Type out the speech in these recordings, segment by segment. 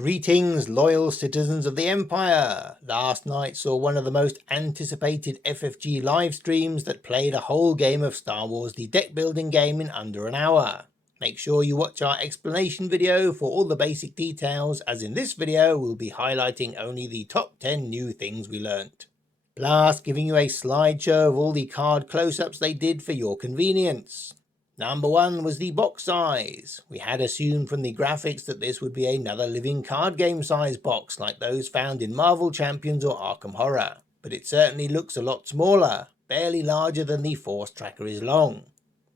Greetings, loyal citizens of the Empire! Last night saw one of the most anticipated FFG live streams that played a whole game of Star Wars the deck building game in under an hour. Make sure you watch our explanation video for all the basic details, as in this video we'll be highlighting only the top 10 new things we learnt. Plus giving you a slideshow of all the card close-ups they did for your convenience. Number 1 was the box size. We had assumed from the graphics that this would be another living card game size box like those found in Marvel Champions or Arkham Horror, but it certainly looks a lot smaller, barely larger than the Force Tracker is long.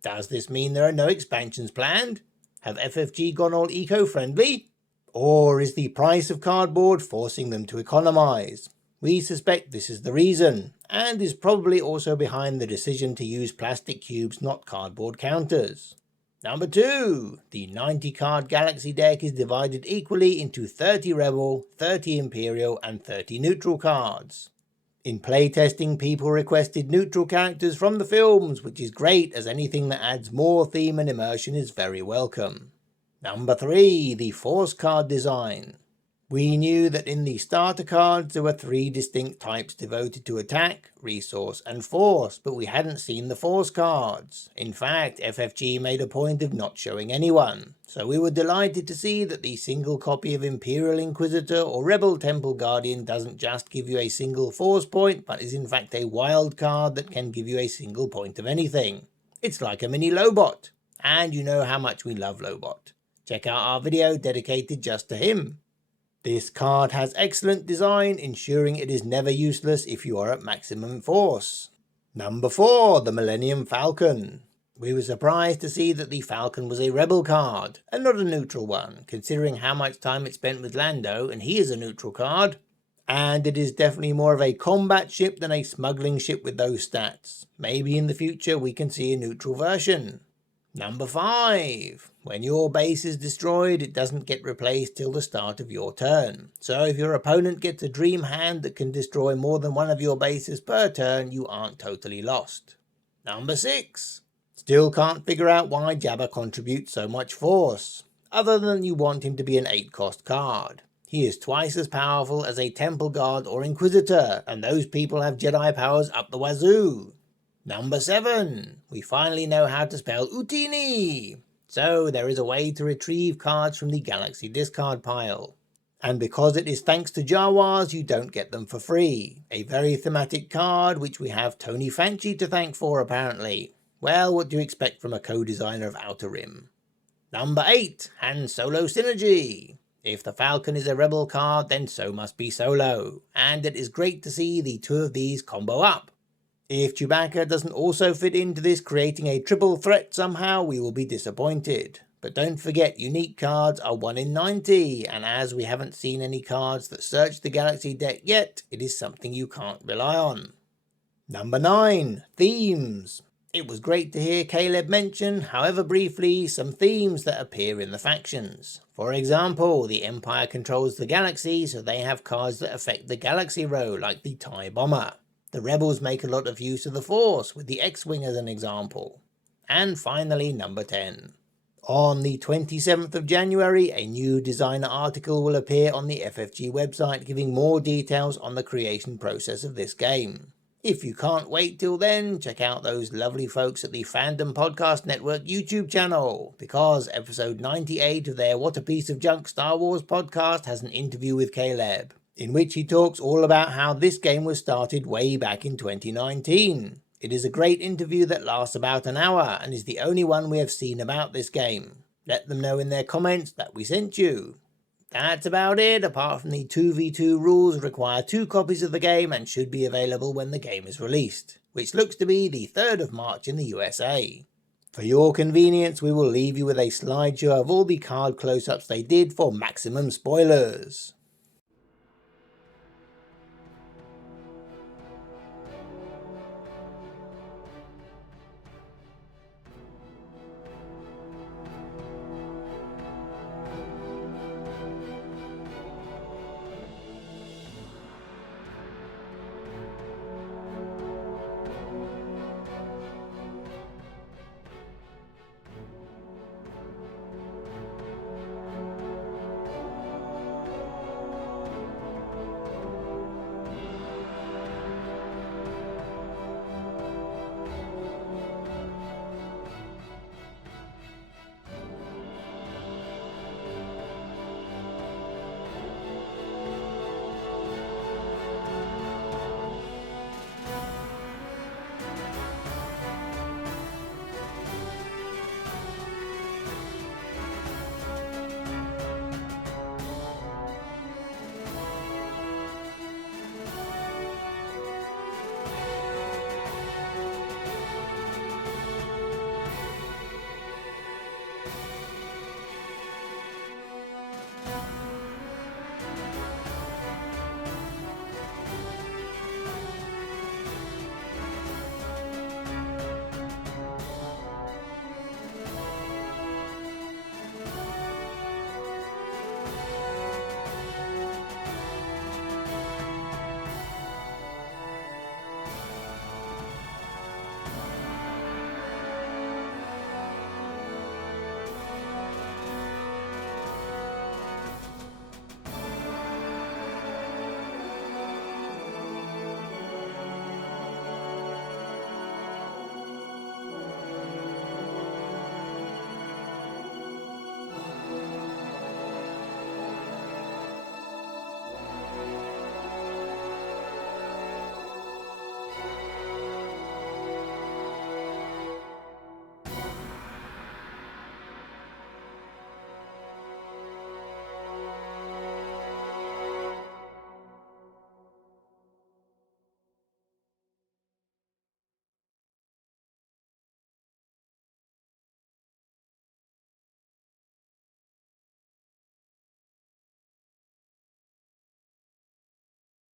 Does this mean there are no expansions planned? Have FFG gone all eco-friendly? Or is the price of cardboard forcing them to economize? We suspect this is the reason, and is probably also behind the decision to use plastic cubes, not cardboard counters. Number 2. The 90 card Galaxy deck is divided equally into 30 Rebel, 30 Imperial and 30 neutral cards. In playtesting, people requested neutral characters from the films, which is great, as anything that adds more theme and immersion is very welcome. Number 3. The Force card design. We knew that in the starter cards there were 3 distinct types devoted to attack, resource and force, but we hadn't seen the force cards. In fact, FFG made a point of not showing anyone, so we were delighted to see that the single copy of Imperial Inquisitor or Rebel Temple Guardian doesn't just give you a single force point, but is in fact a wild card that can give you a single point of anything. It's like a mini Lobot, and you know how much we love Lobot. Check out our video dedicated just to him. This card has excellent design, ensuring it is never useless if you are at maximum force. Number 4. The Millennium Falcon. We were surprised to see that the Falcon was a Rebel card, and not a neutral one, considering how much time it spent with Lando, and he is a neutral card. And it is definitely more of a combat ship than a smuggling ship with those stats. Maybe in the future we can see a neutral version. Number 5. When your base is destroyed, it doesn't get replaced till the start of your turn. So if your opponent gets a dream hand that can destroy more than one of your bases per turn, you aren't totally lost. Number 6. Still can't figure out why Jabba contributes so much force, other than you want him to be an 8-cost card. He is twice as powerful as a Temple Guard or Inquisitor, and those people have Jedi powers up the wazoo. Number 7. We finally know how to spell Utini. So there is a way to retrieve cards from the Galaxy discard pile. And because it is thanks to Jawas, you don't get them for free. A very thematic card which we have Tony Fanchi to thank for apparently. Well, what do you expect from a co-designer of Outer Rim? Number 8. Han Solo Synergy. If the Falcon is a Rebel card, then so must be Solo. And it is great to see the 2 of these combo up. If Chewbacca doesn't also fit into this, creating a triple threat somehow, we will be disappointed. But don't forget, unique cards are 1 in 90, and as we haven't seen any cards that search the Galaxy deck yet, it is something you can't rely on. Number 9. Themes. It was great to hear Caleb mention, however briefly, some themes that appear in the factions. For example, the Empire controls the Galaxy, so they have cards that affect the Galaxy row, like the TIE Bomber. The Rebels make a lot of use of the Force, with the X-Wing as an example. And finally, number 10. On the 27th of January, a new designer article will appear on the FFG website giving more details on the creation process of this game. If you can't wait till then, check out those lovely folks at the Fandom Podcast Network YouTube channel, because episode 98 of their What a Piece of Junk Star Wars podcast has an interview with Caleb, in which he talks all about how this game was started way back in 2019. It is a great interview that lasts about an hour and is the only one we have seen about this game. Let them know in their comments that we sent you. That's about it, apart from the 2v2 rules require 2 copies of the game and should be available when the game is released, which looks to be the 3rd of March in the USA. For your convenience, we will leave you with a slideshow of all the card close-ups they did for maximum spoilers.